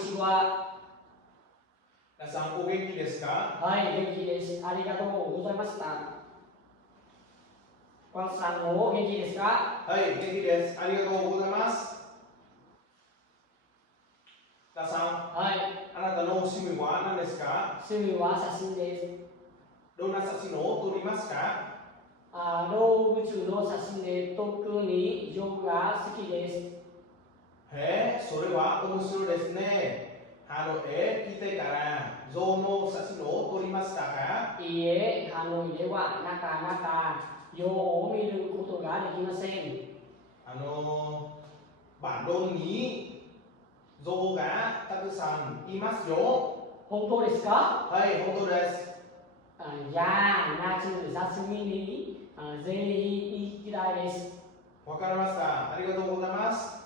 私は。皆さんお元気ですか？はい、元気です。ありがとうございました。ワンさんも元気ですか？はい、元気です。ありがとうございます。皆さん、はい。あなたの趣味は何ですか？趣味は写真です。どんな写真を撮りますか？動物の写真で特にヨガが好きです。それは面白いですね。絵見てから象の写真を撮りましたか？いいえ、ハノイではなかなか象を見ることができません。バンドに象がたくさんいますよ。本当ですか？はい、本当です。じゃあ、夏休みにぜひ行きたいです。わかりました。ありがとうございます。